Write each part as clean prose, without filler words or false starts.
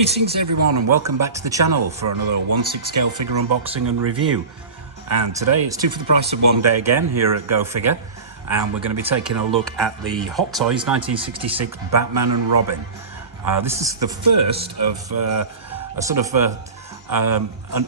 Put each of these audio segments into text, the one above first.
Greetings everyone and welcome back to the channel for another 1/6 scale figure unboxing and review. And today it's two for the price of one day again here at Go Figure, and we're going to be taking a look at the Hot Toys 1966 Batman and Robin. This is the first of an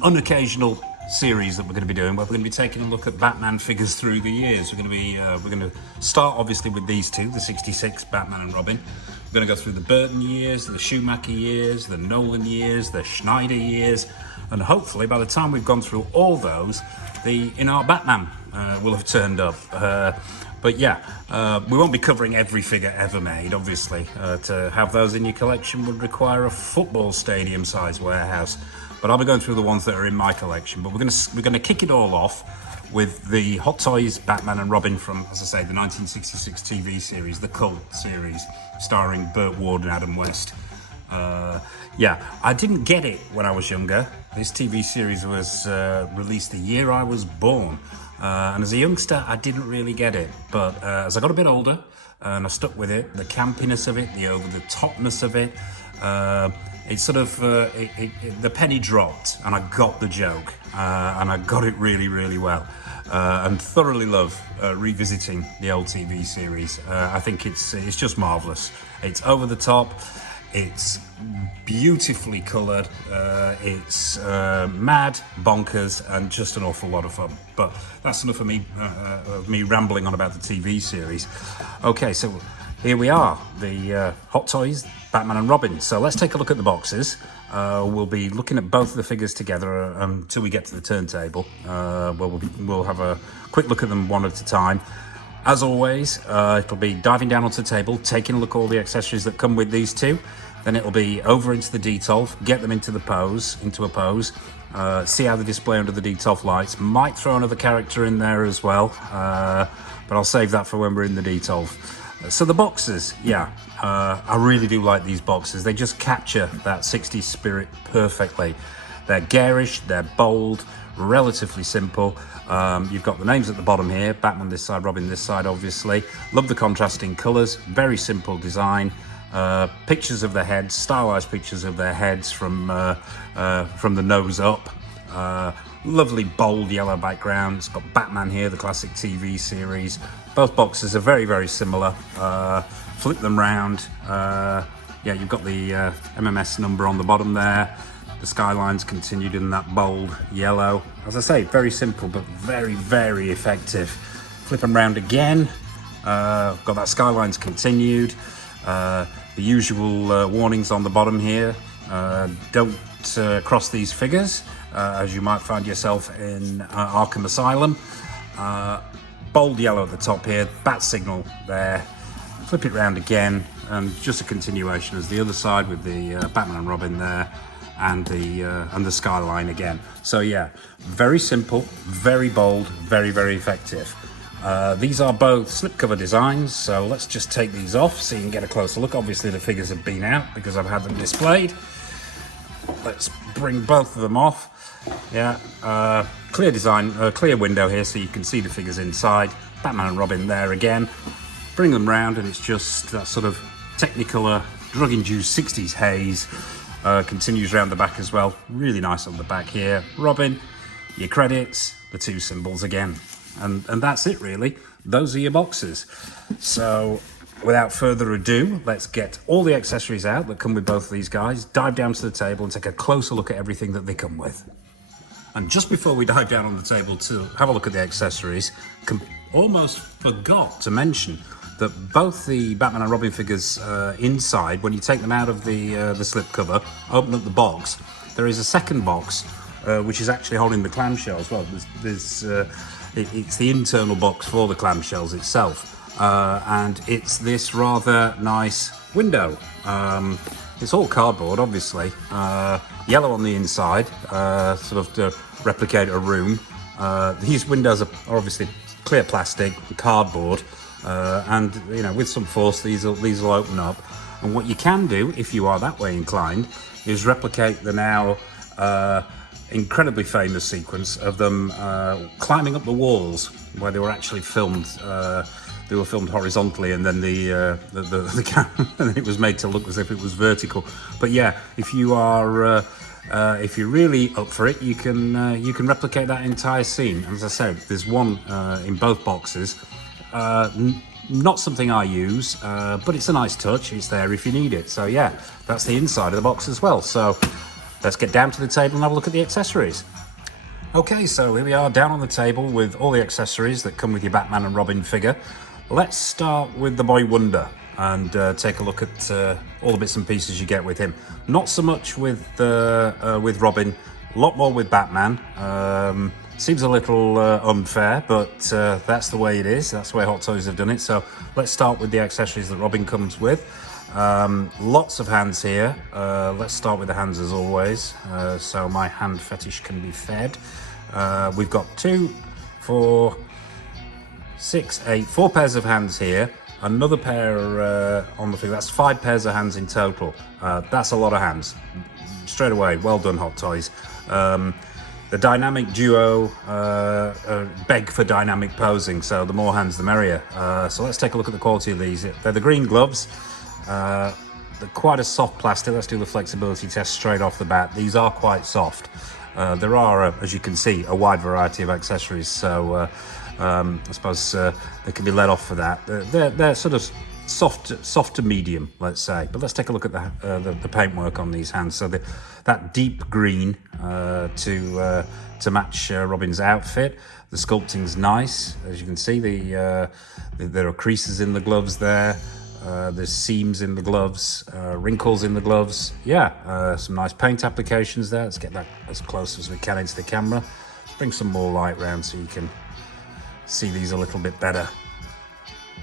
unoccasional series that we're going to be doing, where we're going to be taking a look at Batman figures through the years. We're going to start obviously with these two, the 66 Batman and Robin. We're going to go through the Burton years, the Schumacher years, the Nolan years, the Schneider years, and hopefully by the time we've gone through all those, the In Art Batman will have turned up. But yeah, we won't be covering every figure ever made, obviously. To have those in your collection would require a football stadium size warehouse. But I'll be going through the ones that are in my collection. But we're going to kick it all off with the Hot Toys Batman and Robin from, as I say, the 1966 TV series, the cult series, starring Burt Ward and Adam West. Yeah, I didn't get it when I was younger. This TV series was released the year I was born. And as a youngster, I didn't really get it. But as I got a bit older, and I stuck with it, the campiness of it, the over-the-topness of it, it sort of, the penny dropped and I got the joke, and I got it really, really well, and thoroughly love revisiting the old TV series. I think it's just marvellous. It's over the top, it's beautifully coloured, it's mad, bonkers, and just an awful lot of fun. But that's enough of me rambling on about the TV series. Okay, so here we are, the Hot Toys Batman and Robin. So let's take a look at the boxes. We'll be looking at both of the figures together until we get to the turntable. We'll have a quick look at them one at a time. As always, it'll be diving down onto the table, taking a look at all the accessories that come with these two. Then it'll be over into the detolf, get them into a pose, see how they display under the detolf lights. Might throw another character in there as well, but I'll save that for when we're in the detolf. So the boxes, yeah, I really do like these boxes. They just capture that 60s spirit perfectly. They're garish, they're bold, relatively simple. You've got the names at the bottom here, Batman this side, Robin this side, obviously. Love the contrasting colours, very simple design. Pictures of their heads, stylized pictures of their heads from the nose up. Lovely bold yellow background. It's got Batman here, the classic TV series. Both boxes are very, very similar. Flip them round. Yeah, you've got the MMS number on the bottom there. The skylines continued in that bold yellow. As I say, very simple, but very, very effective. Flip them round again. Got that skylines continued. The usual warnings on the bottom here. Don't cross these figures, as you might find yourself in Arkham Asylum. Bold yellow at the top here, bat signal there. Flip it round again, and just a continuation as the other side with the Batman and Robin there, and the skyline again. So yeah, very simple, very bold, very, very effective. These are both slipcover designs, so let's just take these off so you can get a closer look. Obviously the figures have been out because I've had them displayed. Let's bring both of them off. Yeah, clear design, clear window here so you can see the figures inside. Batman and Robin there again. Bring them round and it's just that sort of Technicolor, drug-induced 60s haze. Continues around the back as well. Really nice on the back here. Robin, your credits, the two symbols again. And that's it really. Those are your boxes. So without further ado, let's get all the accessories out that come with both of these guys, dive down to the table and take a closer look at everything that they come with. And just before we dive down on the table to have a look at the accessories, almost forgot to mention that both the Batman and Robin figures inside, when you take them out of the slipcover, open up the box, there is a second box which is actually holding the clamshell as well. It's the internal box for the clamshells itself, and it's this rather nice window. It's all cardboard, obviously, yellow on the inside, sort of to replicate a room. These windows are obviously clear plastic, cardboard, and you know, with some force, these will open up. And what you can do, if you are that way inclined, is replicate the now incredibly famous sequence of them climbing up the walls where they were actually filmed. They were filmed horizontally, and then the camera, and it was made to look as if it was vertical. But yeah, if you are if you're really up for it, you can replicate that entire scene. As I said, there's one in both boxes. Not something I use, but it's a nice touch. It's there if you need it. So yeah, that's the inside of the box as well. So let's get down to the table and have a look at the accessories. Okay, so here we are down on the table with all the accessories that come with your Batman and Robin figure. Let's start with the Boy Wonder and take a look at all the bits and pieces you get with him. Not so much with Robin, a lot more with Batman. Seems a little unfair, but that's the way it is. That's the way Hot Toys have done it. So let's start with the accessories that Robin comes with. Lots of hands here. Let's start with the hands as always. So my hand fetish can be fed. We've got 2, 4, 6, 8, 4 pairs of hands here. Another pair on the figure. That's 5 pairs of hands in total. That's a lot of hands. Straight away, well done, Hot Toys. The dynamic duo beg for dynamic posing, so the more hands the merrier. So let's take a look at the quality of these. They're the green gloves. They're quite a soft plastic. Let's do the flexibility test straight off the bat. These are quite soft. There are, as you can see, a wide variety of accessories, so I suppose they can be let off for that. They're sort of soft to medium, let's say. But let's take a look at the paintwork on these hands. So that deep green to match Robin's outfit. The sculpting's nice, as you can see. There are creases in the gloves there. There's seams in the gloves, wrinkles in the gloves. Yeah, some nice paint applications there. Let's get that as close as we can into the camera. Let's bring some more light round so you can see these a little bit better.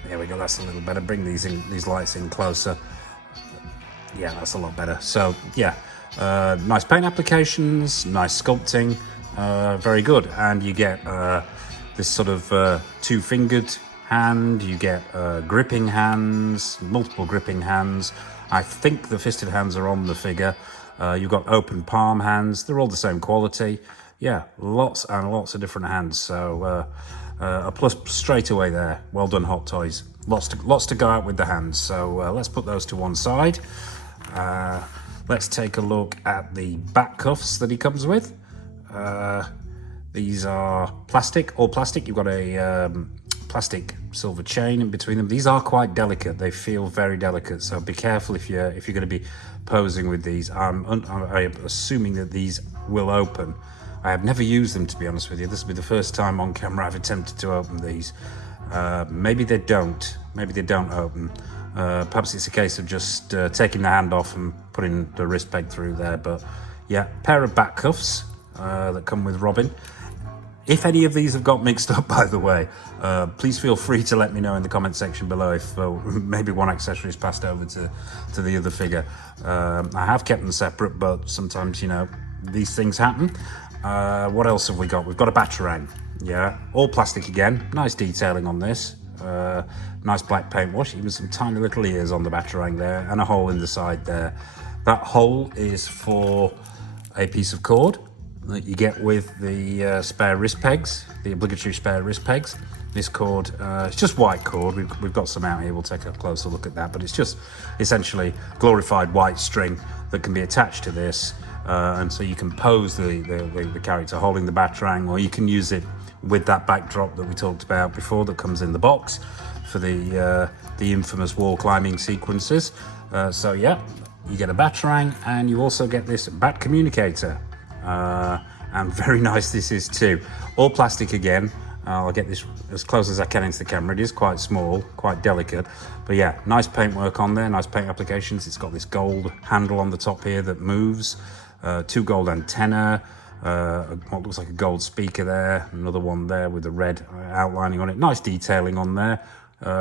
There we go, that's a little better. Bring these lights in closer. Yeah, that's a lot better. So yeah, nice paint applications, nice sculpting, very good. And you get this sort of two-fingered hand, you get gripping hands, multiple gripping hands. I think the fisted hands are on the figure. You've got open palm hands. They're all the same quality. Yeah, lots and lots of different hands. So a plus straight away there. Well done, Hot Toys. Lots to go out with the hands. So let's put those to one side. Let's take a look at the back cuffs that he comes with. These are plastic, all plastic. You've got a plastic silver chain in between them. These are quite delicate. They feel very delicate. So be careful if you're going to be posing with these. I'm assuming that these will open. I have never used them, to be honest with you. This will be the first time on camera I've attempted to open these. Maybe they don't. Maybe they don't open. Perhaps it's a case of just taking the hand off and putting the wrist peg through there. But yeah, pair of back cuffs that come with Robin. If any of these have got mixed up, by the way, please feel free to let me know in the comment section below if maybe one accessory is passed over to the other figure. I have kept them separate, but sometimes, you know, these things happen. What else have we got? We've got a Batarang. Yeah, all plastic again. Nice detailing on this. Nice black paint wash. Even some tiny little ears on the Batarang there, and a hole in the side there. That hole is for a piece of cord that you get with the spare wrist pegs, the obligatory spare wrist pegs. This cord, it's just white cord. We've got some out here. We'll take a closer look at that, but it's just essentially glorified white string that can be attached to this. And so you can pose the character holding the Batarang, or you can use it with that backdrop that we talked about before that comes in the box for the infamous wall climbing sequences. So yeah, you get a Batarang, and you also get this bat communicator. And very nice this is too. All plastic again. I'll get this as close as I can into the camera. It is quite small, quite delicate, but yeah, nice paintwork on there, nice paint applications. It's got this gold handle on the top here that moves. 2 gold antenna, what looks like a gold speaker there, another one there with the red outlining on it. Nice detailing on there,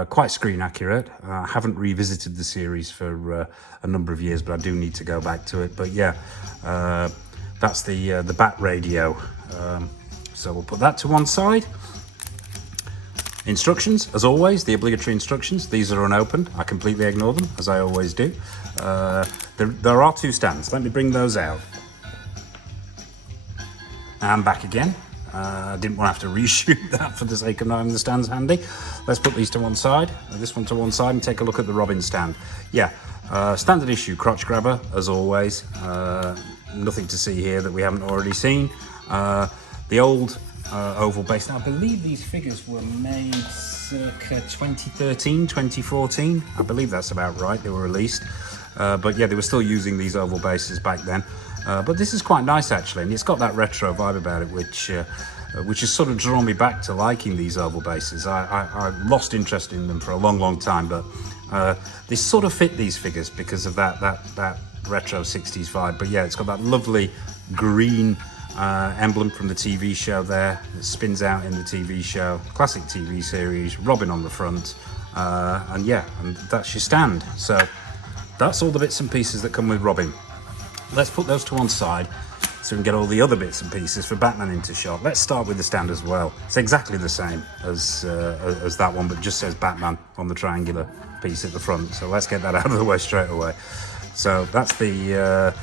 quite screen accurate. I haven't revisited the series for a number of years, but I do need to go back to it. But yeah, that's the bat radio. So we'll put that to one side. Instructions, as always, the obligatory instructions. These are unopened. I completely ignore them, as I always do. There are 2 stands. Let me bring those out. And back again. Didn't want to have to reshoot that for the sake of not having the stands handy. Let's put these to one side, this one to one side, and take a look at the Robin stand. Yeah, standard issue crotch grabber, as always. Nothing to see here that we haven't already seen. The old oval base. Now, I believe these figures were made circa 2013, 2014. I believe that's about right, they were released. But yeah, they were still using these oval bases back then. But this is quite nice actually, and it's got that retro vibe about it, which has sort of drawn me back to liking these oval bases. I lost interest in them for a long time, but they sort of fit these figures because of that retro 60s vibe. But yeah, it's got that lovely green emblem from the TV show there. It spins out in the TV show, classic TV series, Robin on the front, and yeah, and that's your stand. So that's all the bits and pieces that come with Robin. Let's put those to one side so we can get all the other bits and pieces for Batman into shot. Let's start with the stand as well. It's exactly the same as that one, but just says Batman on the triangular piece at the front. So let's get that out of the way straight away. So that's the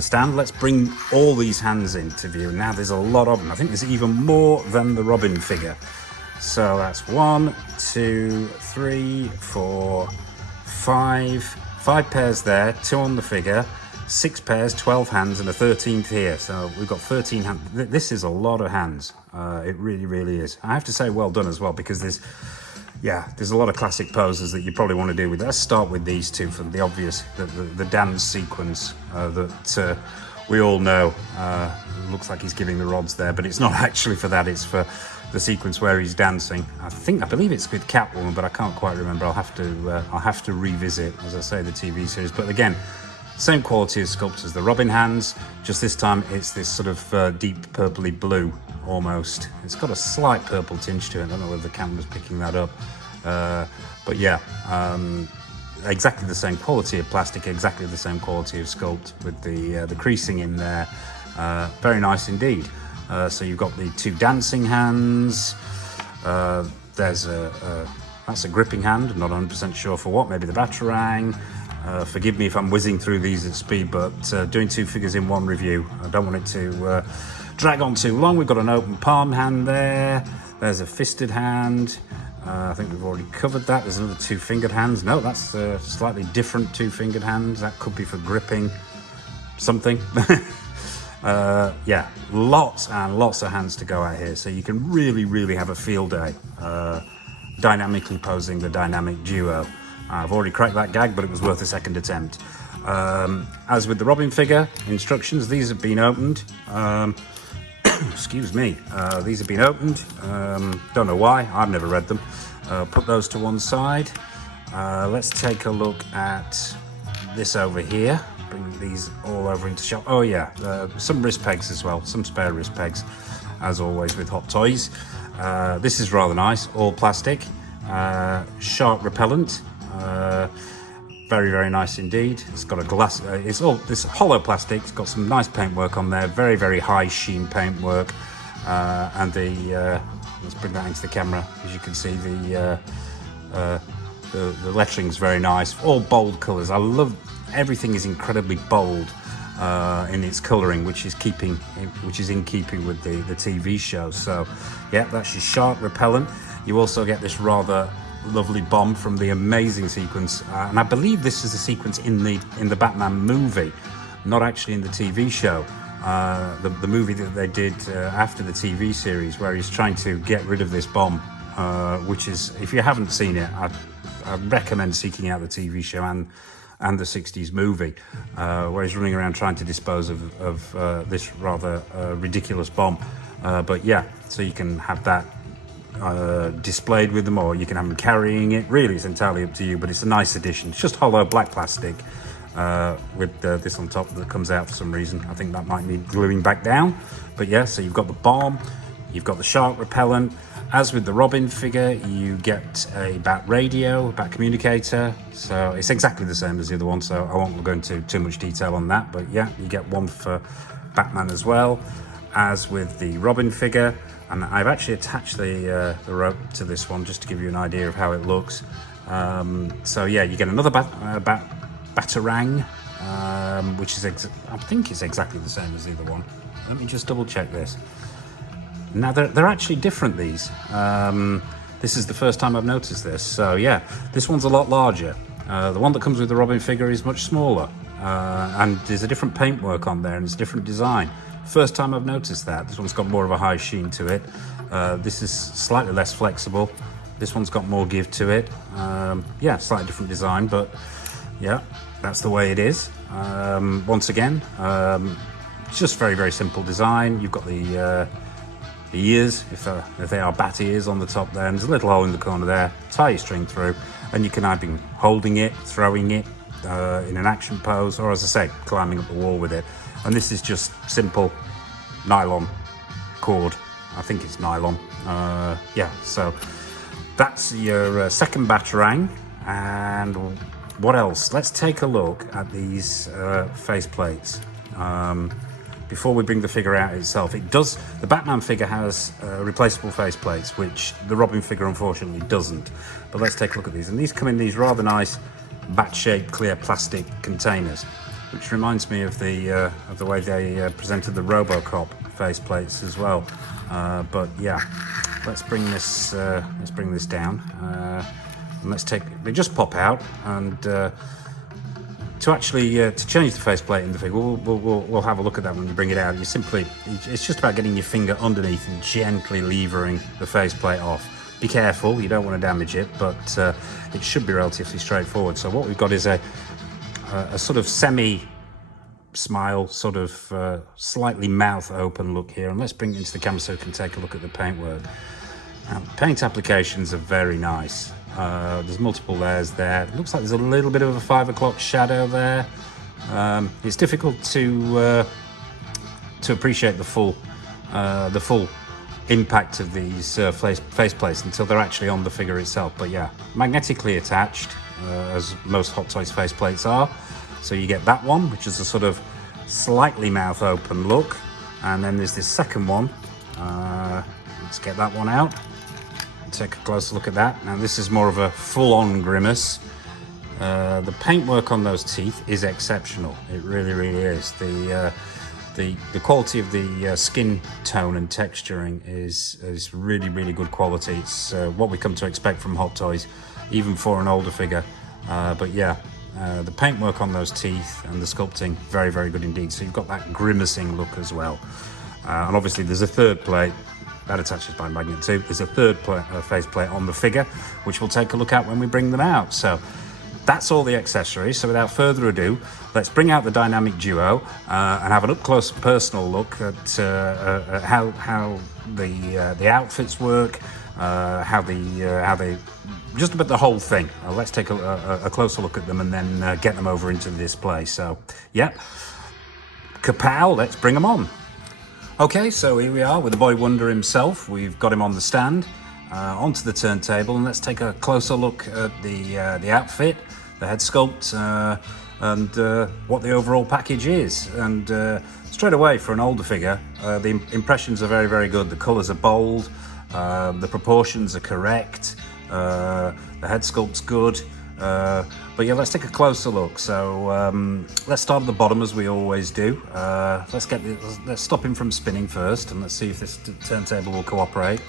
stand. Let's bring all these hands into view. Now there's a lot of them. I think there's even more than the Robin figure. So that's 1, 2, 3, 4, 5 pairs there, 2 on the figure, 6 pairs, 12 hands, and a 13th here. So we've got 13 hands. This is a lot of hands. It really is. I have to say well done as well, because there's a lot of classic poses that you probably want to do with. Let's start with these two for the obvious, the dance sequence that we all know. Looks like he's giving the rods there, but it's not actually for that. It's for the sequence where he's dancing. I believe it's with Catwoman, but I can't quite remember. I'll have to revisit, as I say, the TV series. But again, same quality of sculpt as the Robin hands, just this time it's this sort of deep purpley blue almost. It's got a slight purple tinge to it. I don't know whether the camera's picking that up. But yeah, exactly the same quality of plastic, exactly the same quality of sculpt with the creasing in there. Very nice indeed. So you've got the 2 dancing hands. There's that's a gripping hand, not 100% sure for what, maybe the Batarang. Forgive me if I'm whizzing through these at speed, but doing 2 figures in one review, I don't want it to drag on too long. We've got an open palm hand there. There's a fisted hand. I think we've already covered that. There's another 2-fingered hands. No, that's slightly different 2-fingered hands. That could be for gripping something. Yeah, lots and lots of hands to go out here, so you can really have a field day dynamically posing the dynamic duo. I've already cracked that gag, but it was worth a second attempt. As with the Robin figure, instructions, these have been opened. Excuse me, these have been opened. Don't know why, I've never read them. Put those to one side. Let's take a look at this over here. Bring these all over into shot. Oh yeah, some wrist pegs as well, some spare wrist pegs, as always with Hot Toys. This is rather nice, all plastic, shark repellent. Very nice indeed. It's got a glass, it's all this hollow plastic. It's got some nice paintwork on there, very high sheen paintwork, and the let's bring that into the camera. As you can see, the lettering's very nice, all bold colors. I love everything is incredibly bold in its coloring, which is in keeping with the TV show. So yeah, that's your shark repellent. You also get this rather lovely bomb from the amazing sequence, and I believe this is a sequence in the Batman movie, not actually in the TV show. The movie that they did after the TV series, where he's trying to get rid of this bomb, which is, if you haven't seen it, I recommend seeking out the TV show and the 60s movie, where he's running around trying to dispose of this rather ridiculous bomb. But yeah, so you can have that displayed with them, or you can have them carrying it. Really, it's entirely up to you, but it's a nice addition. It's just hollow black plastic with this on top that comes out for some reason. I think that might need gluing back down. But yeah, so you've got the bomb, you've got the shark repellent. As with the Robin figure, you get a bat radio, a bat communicator. So it's exactly the same as the other one, so I won't go into too much detail on that. But yeah, you get one for Batman as well. As with the Robin figure, and I've actually attached the rope to this one just to give you an idea of how it looks. So yeah, you get another Batarang, which is, I think it's exactly the same as the other one. Let me just double check this. Now they're actually different, these. This is the first time I've noticed this. So yeah, this one's a lot larger. The one that comes with the Robin figure is much smaller. And there's a different paintwork on there and it's a different design. First time I've noticed that. This one's got more of a high sheen to it. This is slightly less flexible. This one's got more give to it. Yeah, slightly different design, but yeah, that's the way it is. Once again, it's just very, very simple design. You've got the ears, if they are bat ears on the top there, and there's a little hole in the corner there. Tie your string through, and you can either be holding it, throwing it in an action pose, or as I say, climbing up the wall with it. And this is just simple nylon cord. I think it's nylon. Yeah, so that's your second batarang. And what else? Let's take a look at these face plates. Before we bring the figure out itself, the Batman figure has replaceable face plates, which the Robin figure unfortunately doesn't. But let's take a look at these. And these come in these rather nice bat-shaped clear plastic containers, which reminds me of the way they presented the RoboCop face plates as well. But yeah, let's bring this down. And they just pop out, and to change the faceplate in the figure, we'll have a look at that when you bring it out. It's just about getting your finger underneath and gently levering the faceplate off. Be careful, you don't want to damage it, but it should be relatively straightforward. So what we've got is a sort of semi-smile, sort of slightly mouth open look here. And let's bring it into the camera so we can take a look at the paintwork. Now, paint applications are very nice. There's multiple layers there. It looks like there's a little bit of a 5 o'clock shadow there. It's difficult to appreciate the full impact of these face plates until they're actually on the figure itself. But yeah, magnetically attached, as most Hot Toys face plates are. So you get that one, which is a sort of slightly mouth open look, and then there's this second one. Let's get that one out. Take a closer look at that. Now this is more of a full-on grimace. The paintwork on those teeth is exceptional. It really, really is. The quality of the skin tone and texturing is really, really good quality. It's what we come to expect from Hot Toys, even for an older figure. But yeah, the paintwork on those teeth and the sculpting, very, very good indeed. So you've got that grimacing look as well. And obviously there's a third plate that attaches by magnet too. There's a third face plate on the figure, which we'll take a look at when we bring them out. So that's all the accessories. So without further ado, let's bring out the dynamic duo and have an up-close personal look at how the outfits work, how they just about the whole thing. Let's take a closer look at them and then get them over into the display. So yeah, kapow, let's bring them on. Okay, so here we are with the boy wonder himself. We've got him on the stand, onto the turntable, and let's take a closer look at the outfit, the head sculpt, and what the overall package is. And straight away, for an older figure, the impressions are very, very good. The colours are bold, the proportions are correct, the head sculpt's good. But yeah, let's take a closer look. So let's start at the bottom as we always do. Let's stop him from spinning first, and let's see if this turntable will cooperate,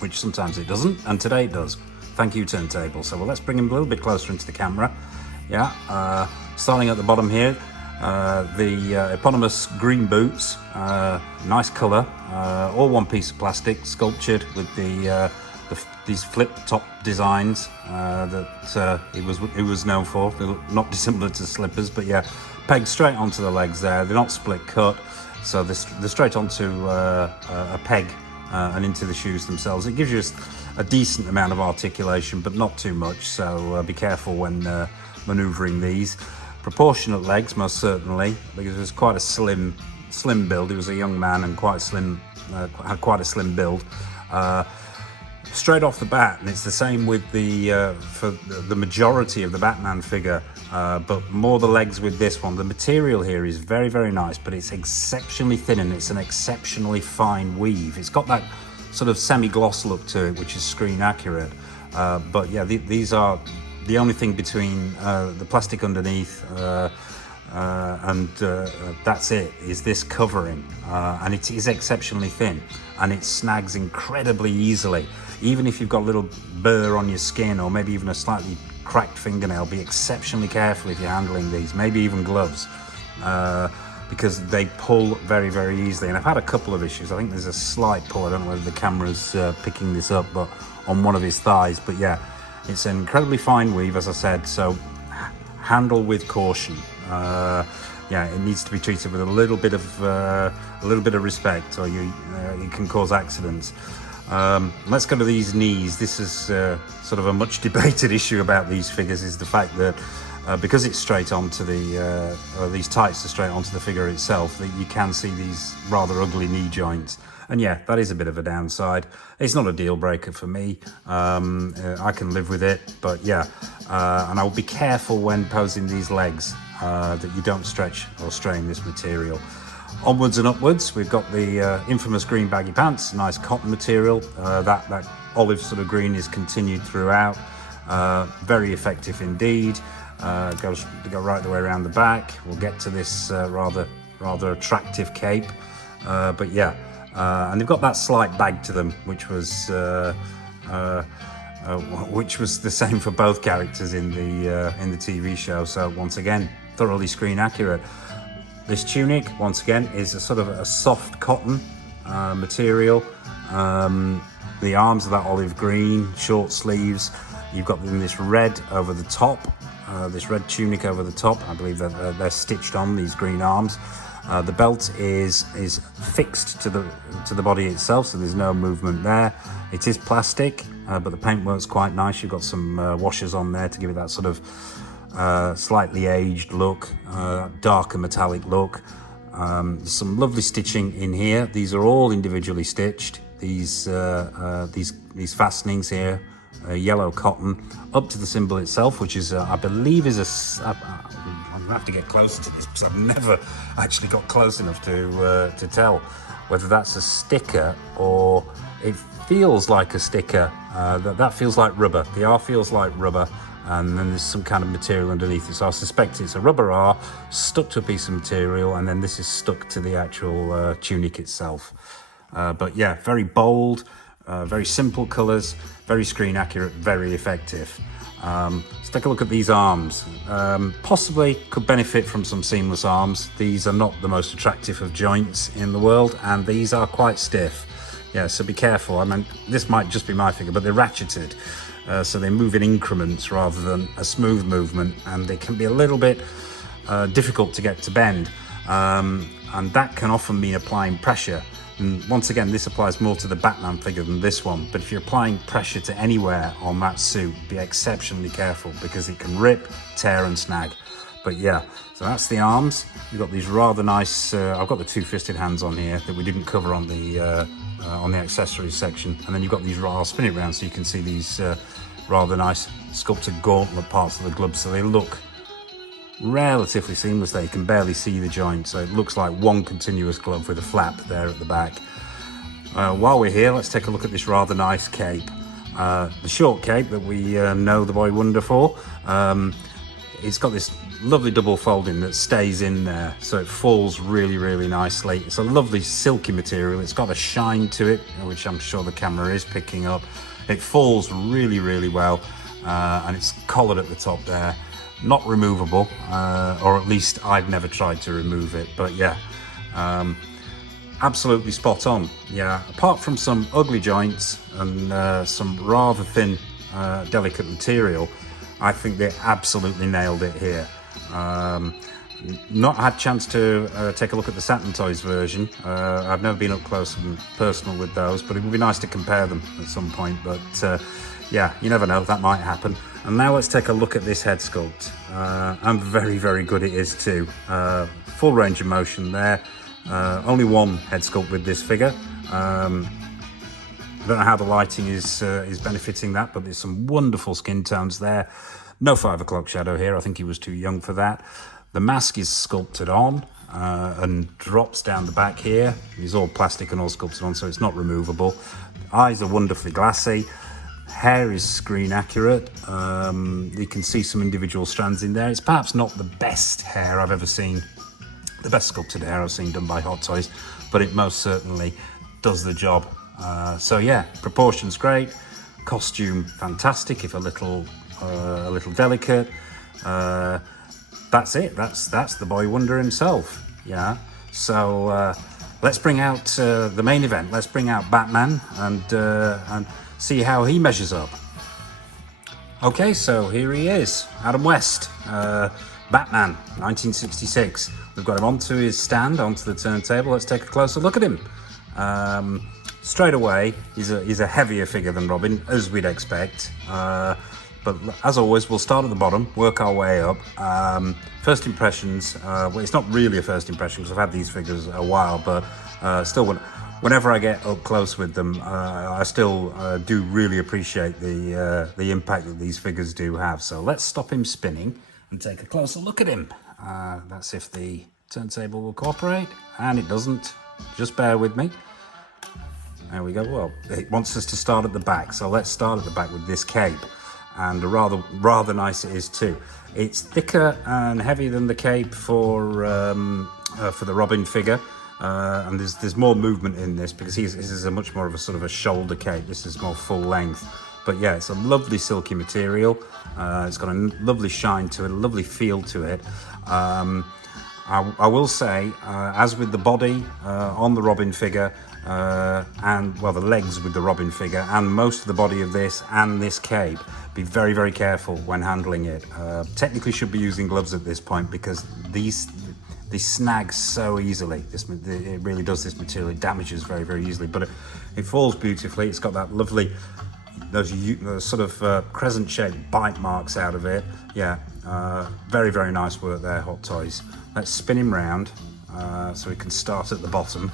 which sometimes it doesn't, and today it does. Thank you, turntable. So let's bring him a little bit closer into the camera. Yeah, starting at the bottom here, the eponymous green boots, nice colour, all one piece of plastic, sculptured with these flip top designs that he was known for. They're not dissimilar to slippers, but yeah, pegged straight onto the legs there. They're not split cut, so they're straight onto a peg and into the shoes themselves. It gives you a decent amount of articulation, but not too much, so be careful when manoeuvring these. Proportionate legs, most certainly, because it was quite a slim build. He was a young man and had quite a slim build. Straight off the bat, and it's the same with for the majority of the Batman figure, but more the legs with this one. The material here is very, very nice, but it's exceptionally thin and it's an exceptionally fine weave. It's got that sort of semi-gloss look to it, which is screen accurate. But yeah, these are The only thing between the plastic underneath and that's it, is this covering, and it is exceptionally thin and it snags incredibly easily. Even if you've got a little burr on your skin or maybe even a slightly cracked fingernail, be exceptionally careful if you're handling these, maybe even gloves, because they pull very, very easily. And I've had a couple of issues. I think there's a slight pull, I don't know whether the camera's picking this up, but on one of his thighs. But yeah, it's an incredibly fine weave, as I said, so handle with caution. Yeah, it needs to be treated with a little bit of respect, or you can cause accidents. Let's go to these knees. This is sort of a much debated issue about these figures, is the fact that because it's straight onto the these tights are straight onto the figure itself, that you can see these rather ugly knee joints. And yeah, that is a bit of a downside. It's not a deal breaker for me. I can live with it, but yeah, and I'll be careful when posing these legs that you don't stretch or strain this material. Onwards and upwards, we've got the infamous green baggy pants, nice cotton material. That olive sort of green is continued throughout. Very effective indeed. Goes right the way around the back. We'll get to this rather attractive cape, but yeah, and they've got that slight bag to them, which was the same for both characters in the TV show. So once again, thoroughly screen accurate. This tunic, once again, is a sort of a soft cotton material. The arms are that olive green, short sleeves. You've got them this red over the top, this red tunic over the top. I believe that they're stitched on, these green arms. The belt is fixed to the body itself, so there's no movement there. It is plastic, but the paintwork's quite nice. You've got some washers on there to give it that sort of slightly aged look, darker metallic look. There's some lovely stitching in here. These are all individually stitched. These fastenings here, yellow cotton, up to the symbol itself, which is I believe is I'm gonna have to get closer to this because I've never actually got close enough to tell whether that's a sticker or it feels like a sticker. That feels like rubber. The R feels like rubber, and then there's some kind of material underneath it. So I suspect it's a rubber R stuck to a piece of material, and then this is stuck to the actual tunic itself. But yeah, very bold, very simple colours, very screen accurate, very effective. Let's take a look at these arms. Possibly could benefit from some seamless arms. These are not the most attractive of joints in the world, and these are quite stiff. Yeah, so be careful. I mean, this might just be my figure, but they're ratcheted. So they move in increments rather than a smooth movement, and they can be a little bit difficult to get to bend. And that can often mean applying pressure. And once again, this applies more to the Batman figure than this one, but if you're applying pressure to anywhere on that suit, be exceptionally careful because it can rip, tear and snag. But yeah, so that's the arms. You've got these rather nice, I've got the two-fisted hands on here that we didn't cover on the accessories section. And then you've got these, I'll spin it around so you can see these rather nice sculpted gauntlet parts of the glove. So they look relatively seamless there. You can barely see the joint, so it looks like one continuous glove with a flap there at the back. While we're here, let's take a look at this rather nice cape. The short cape that we know the Boy Wonder for. It's got this lovely double folding that stays in there, so it falls really, really nicely. It's a lovely silky material. It's got a shine to it, which I'm sure the camera is picking up. It falls really, really well, and it's collared at the top there. Not removable, or at least I've never tried to remove it, but yeah, absolutely spot on. Yeah, apart from some ugly joints and some rather thin, delicate material, I think they absolutely nailed it here. Not had a chance to take a look at the Saturn Toys version. I've never been up close and personal with those, but it would be nice to compare them at some point. But yeah, you never know, that might happen. And now let's take a look at this head sculpt. And very, very good it is too. Full range of motion there. Only one head sculpt with this figure. I don't know how the lighting is benefiting that, but there's some wonderful skin tones there. No 5 o'clock shadow here. I think he was too young for that. The mask is sculpted on and drops down the back here. He's all plastic and all sculpted on, so it's not removable. Eyes are wonderfully glassy. Hair is screen accurate. You can see some individual strands in there. It's perhaps not the best hair I've ever seen, the best sculpted hair I've seen done by Hot Toys, but it most certainly does the job. So yeah, proportions great, costume fantastic, if a little delicate. That's it. That's the boy wonder himself. Yeah. So let's bring out the main event. Let's bring out Batman and see how he measures up. Okay, so here he is, Adam West, Batman, 1966. We've got him onto his stand, onto the turntable. Let's take a closer look at him. Straight away, he's a heavier figure than Robin, as we'd expect. But as always, we'll start at the bottom, work our way up. First impressions, well, it's not really a first impression because I've had these figures a while, but still, whenever I get up close with them, I still do really appreciate the impact that these figures do have. So let's stop him spinning and take a closer look at him. That's if the turntable will cooperate, and it doesn't. Just bear with me. There we go. Well, it wants us to start at the back, so let's start at the back with this cape. And rather nice it is too. It's thicker and heavier than the cape for the Robin figure, and there's more movement in this because this is a much more of a sort of a shoulder cape. This is more full length, but yeah, it's a lovely silky material. It's got a lovely shine to it, a lovely feel to it. I will say, as with the body on the Robin figure, and well, the legs with the Robin figure, and most of the body of this and this cape, be very, very careful when handling it. Technically should be using gloves at this point because these snag so easily. It really does, this material. It damages very, very easily, but it falls beautifully. It's got that lovely, those sort of crescent-shaped bite marks out of it. Yeah, very, very nice work there, Hot Toys. Let's spin him round so we can start at the bottom.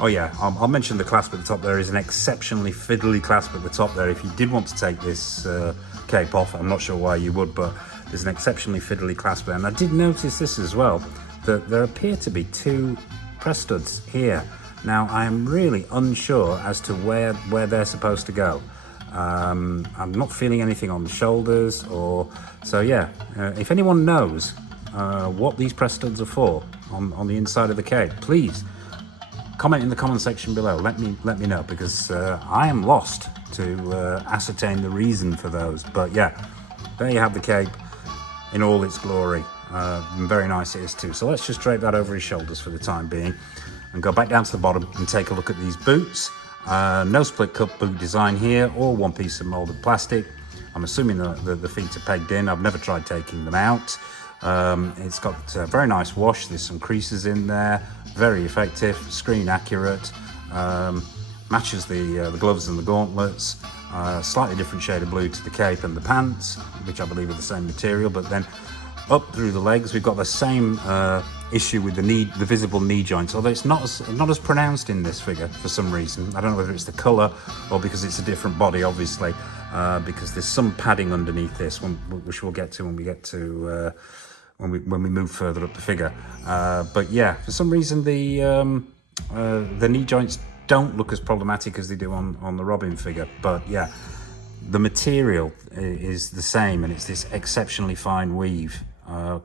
Oh yeah, I'll mention the clasp at the top. There is an exceptionally fiddly clasp at the top there. If you did want to take this cape off, I'm not sure why you would, but there's an exceptionally fiddly clasp there. And I did notice this as well, that there appear to be two press studs here. Now, I am really unsure as to where they're supposed to go. I'm not feeling anything on the shoulders, so yeah, if anyone knows what these press studs are for on the inside of the cape, please comment in the comment section below. Let me know, because I am lost to ascertain the reason for those. But yeah, there you have the cape in all its glory. And very nice it is too. So let's just drape that over his shoulders for the time being and go back down to the bottom and take a look at these boots. No split cup boot design here, or one piece of molded plastic. I'm assuming the feet are pegged in. I've never tried taking them out. It's got a very nice wash. There's some creases in there, very effective, screen accurate, matches the gloves and the gauntlets. Slightly different shade of blue to the cape and the pants, which I believe are the same material. But then up through the legs, we've got the same issue with the visible knee joints, although it's not as pronounced in this figure for some reason. I don't know whether it's the colour or because it's a different body, obviously, because there's some padding underneath this, which we'll get to when we get to when we move further up the figure. But yeah, for some reason the knee joints don't look as problematic as they do on the Robin figure. But yeah, the material is the same, and it's this exceptionally fine weave.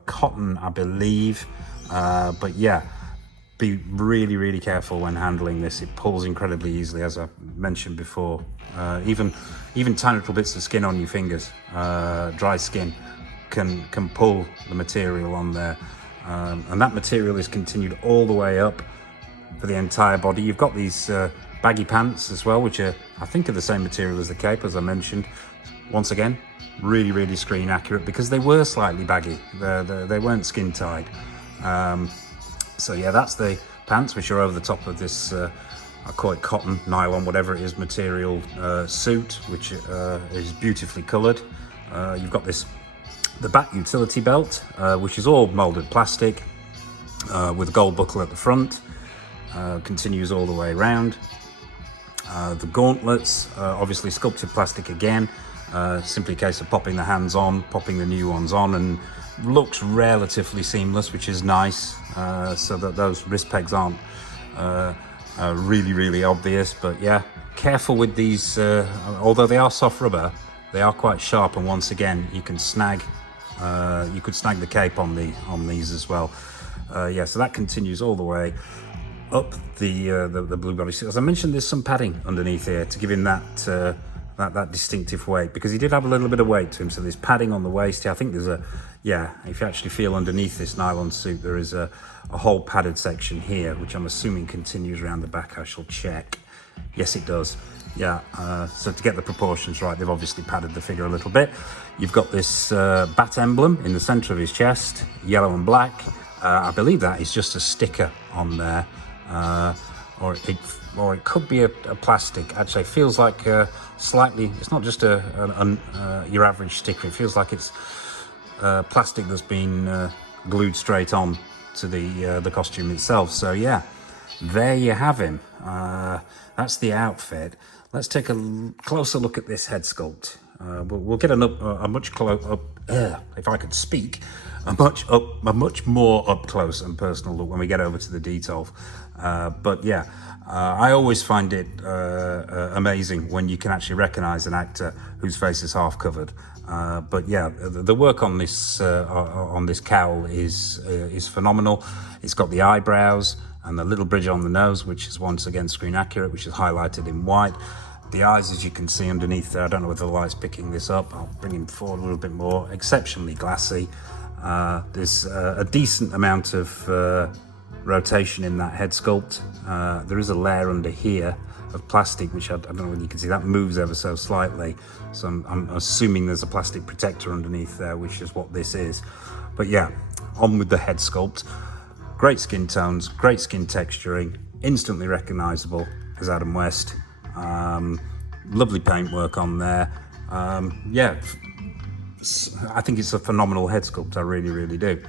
Cotton, I believe, but yeah, be really, really careful when handling this. It pulls incredibly easily, as I mentioned before. Even tiny little bits of skin on your fingers, dry skin, can pull the material on there, and that material is continued all the way up for the entire body. You've got these baggy pants as well, which are, I think, are the same material as the cape, as I mentioned. Once again, really, really screen accurate, because they were slightly baggy. They weren't skin tied. So yeah, that's the pants, which are over the top of this, I call it cotton, nylon, whatever it is, material suit, which is beautifully coloured. You've got the back utility belt, which is all moulded plastic, with a gold buckle at the front. Continues all the way around. The gauntlets, obviously sculpted plastic again, simply a case of popping the hands on, popping the new ones on, and looks relatively seamless, which is nice, so that those wrist pegs aren't really, really obvious. But yeah, careful with these, although they are soft rubber, they are quite sharp, and once again, you can snag, you could snag the cape on these as well. Yeah, so that continues all the way up the blue body. As I mentioned, there's some padding underneath here to give him that that distinctive weight, because he did have a little bit of weight to him. So there's padding on the waist here. I think there's if you actually feel underneath this nylon suit, there is a whole padded section here, which I'm assuming continues around the back. I shall check. Yes, it does. Yeah, so to get the proportions right, they've obviously padded the figure a little bit. You've got this bat emblem in the center of his chest, yellow and black. I believe that is just a sticker on there, or it could be a plastic. Actually, it feels like slightly. It's not just your average sticker. It feels like it's plastic that's been glued straight on to the costume itself. So yeah, there you have him. That's the outfit. Let's take a closer look at this head sculpt. We'll get a much close if I could speak. A much more up close and personal look when we get over to the detail. But yeah, I always find it amazing when you can actually recognize an actor whose face is half covered. But yeah, the work on this cowl is phenomenal. It's got the eyebrows and the little bridge on the nose, which is once again screen accurate, which is highlighted in white. The eyes, as you can see underneath there, I don't know whether the light's picking this up. I'll bring him forward a little bit more. Exceptionally glassy. There's a decent amount of rotation in that head sculpt. There is a layer under here of plastic, which I don't know whether you can see, that moves ever so slightly. So I'm assuming there's a plastic protector underneath there, which is what this is. But yeah, on with the head sculpt. Great skin tones, great skin texturing, instantly recognizable as Adam West. Lovely paintwork on there. Yeah, I think it's a phenomenal head sculpt. I really, really do.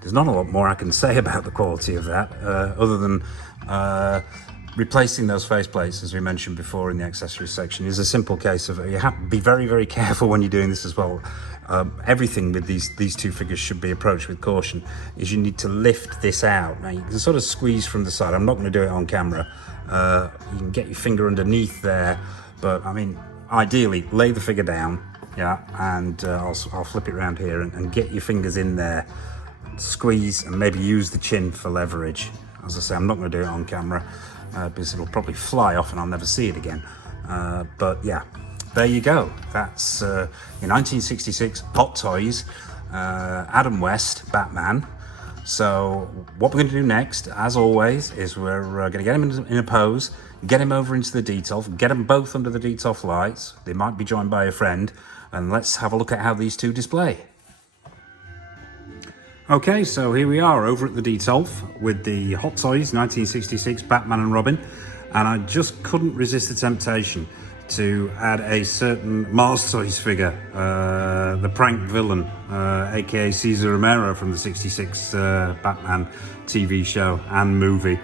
There's not a lot more I can say about the quality of that, other than replacing those faceplates, as we mentioned before in the accessories section, is a simple case of you have to be very, very careful when you're doing this as well. Everything with these two figures should be approached with caution. Is you need to lift this out. Now you can sort of squeeze from the side. I'm not going to do it on camera. You can get your finger underneath there, but I mean, ideally, lay the figure down, yeah, and I'll flip it around here and get your fingers in there, squeeze, and maybe use the chin for leverage. As I say, I'm not going to do it on camera because it'll probably fly off and I'll never see it again. But yeah, there you go. That's in 1966 Hot Toys, Adam West, Batman. So what we're going to do next, as always, is we're going to get him in a pose, get him over into the detail, get them both under the detail lights. They might be joined by a friend, and let's have a look at how these two display. Okay, so here we are over at the detail with the Hot Toys 1966 Batman and Robin, and I just couldn't resist the temptation to add a certain Mars Toys figure, the prank villain, aka Cesar Romero from the 66 Batman TV show and movie.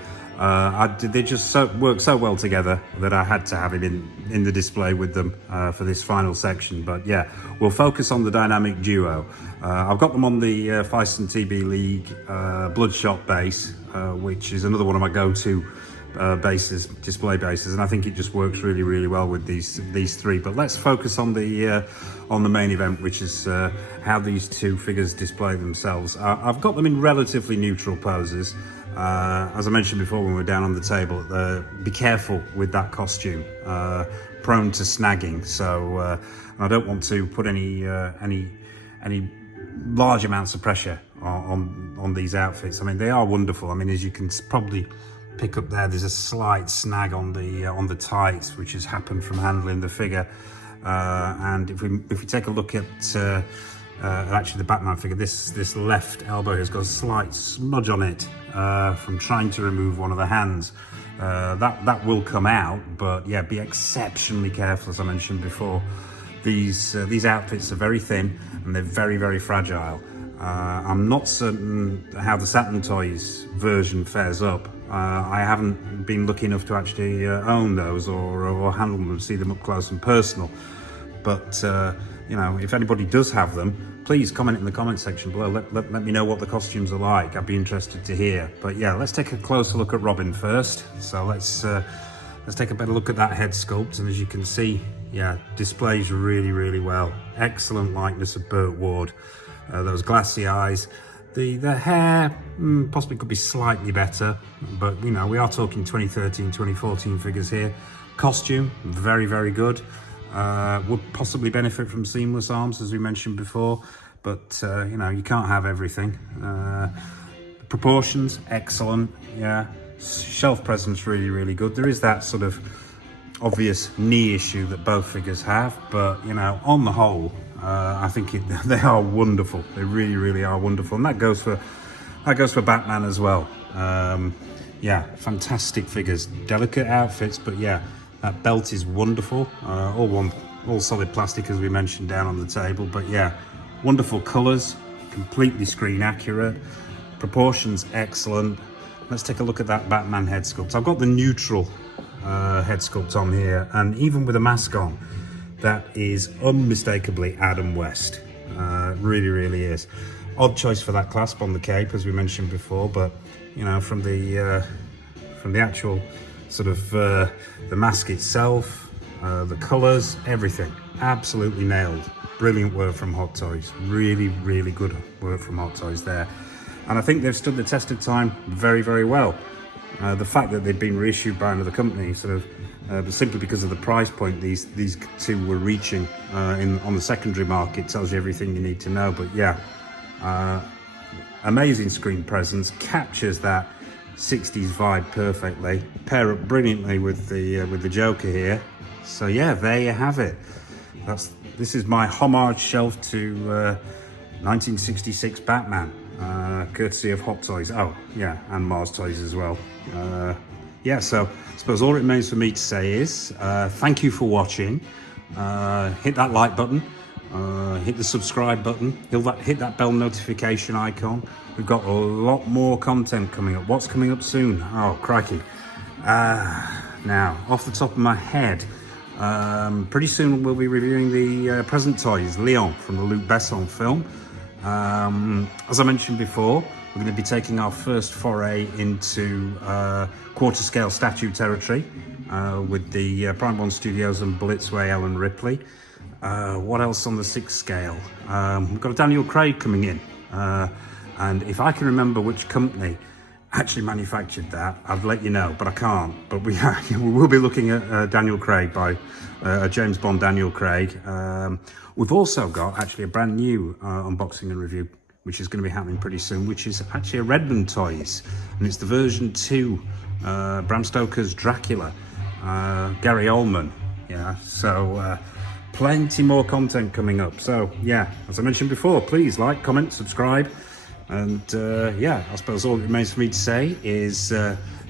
They just work so well together that I had to have it in the display with them for this final section. But yeah, we'll focus on the dynamic duo. I've got them on the Feiston TB League Bloodshot base, which is another one of my go-to display bases, and I think it just works really, really well with these three. But let's focus on the main event, which is how these two figures display themselves. I've got them in relatively neutral poses. As I mentioned before when we were down on the table, be careful with that costume, prone to snagging. So I don't want to put any large amounts of pressure on these outfits. I mean, they are wonderful. I mean, as you can probably pick up there's a slight snag on the tights, which has happened from handling the figure. And if we take a look at actually the Batman figure, this left elbow has got a slight smudge on it from trying to remove one of the hands. That will come out, but yeah, be exceptionally careful. As I mentioned before, these outfits are very thin and they're very, very fragile. I'm not certain how the Saturn Toys version fares up. I haven't been lucky enough to actually own those or handle them, see them up close and personal. But you know, if anybody does have them, please comment in the comment section below. Let me know what the costumes are like. I'd be interested to hear. But yeah, let's take a closer look at Robin first. So let's Let's take a better look at that head sculpt, and as you can see, yeah, displays really well. Excellent likeness of Burt Ward. Those glassy eyes. The hair possibly could be slightly better, but you know, we are talking 2013, 2014 figures here. Costume, very good. Would possibly benefit from seamless arms, as we mentioned before, but you know, you can't have everything. Proportions, excellent, yeah. Shelf presence, really good. There is that sort of obvious knee issue that both figures have, but you know, on the whole, I think they are wonderful. They really are wonderful, and that goes for Batman as well. Yeah, fantastic figures, delicate outfits, but yeah, that belt is wonderful. All solid plastic, as we mentioned, down on the table, but yeah, wonderful colours, completely screen accurate, proportions excellent. Let's take a look at that Batman head sculpt. I've got the neutral head sculpt on here, and even with a mask on, that is unmistakably Adam West. Really is. Odd choice for that clasp on the cape, as we mentioned before, but you know, from the actual sort of the mask itself, the colours, everything, absolutely nailed. Brilliant work from Hot Toys. Really good work from Hot Toys there. And I think they've stood the test of time very well. The fact that they've been reissued by another company, sort of, simply because of the price point these two were reaching on the secondary market, tells you everything you need to know. But yeah, amazing screen presence, captures that 60s vibe perfectly. Pair up brilliantly with the Joker here. So yeah, there you have it. This is my homage shelf to 1966 Batman. Courtesy of Hot Toys. Oh yeah, and Mars Toys as well. Yeah, so I suppose all it remains for me to say is thank you for watching. Hit that like button, hit the subscribe button, hit that bell notification icon. We've got a lot more content coming up. What's coming up soon? Oh crikey. Now, off the top of my head, pretty soon we'll be reviewing the Present Toys, Leon, from the Luc Besson film. As I mentioned before, we're going to be taking our first foray into quarter scale statue territory with the Prime One Studios and Blitzway Ellen Ripley. What else on the 6 scale? We've got a Daniel Craig coming in, and if I can remember which company actually manufactured that, I'd let you know, but I can't. But we will be looking at Daniel Craig by James Bond Daniel Craig. We've also got actually a brand new unboxing and review, which is going to be happening pretty soon, which is actually a Redmond Toys, and it's the version 2, Bram Stoker's Dracula, Gary Oldman. Yeah, so plenty more content coming up. So yeah, as I mentioned before, please like, comment, subscribe, and yeah, I suppose all it remains for me to say is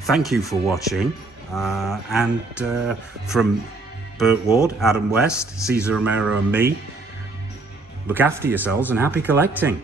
thank you for watching, and from Burt Ward, Adam West, Cesar Romero and me, look after yourselves and happy collecting.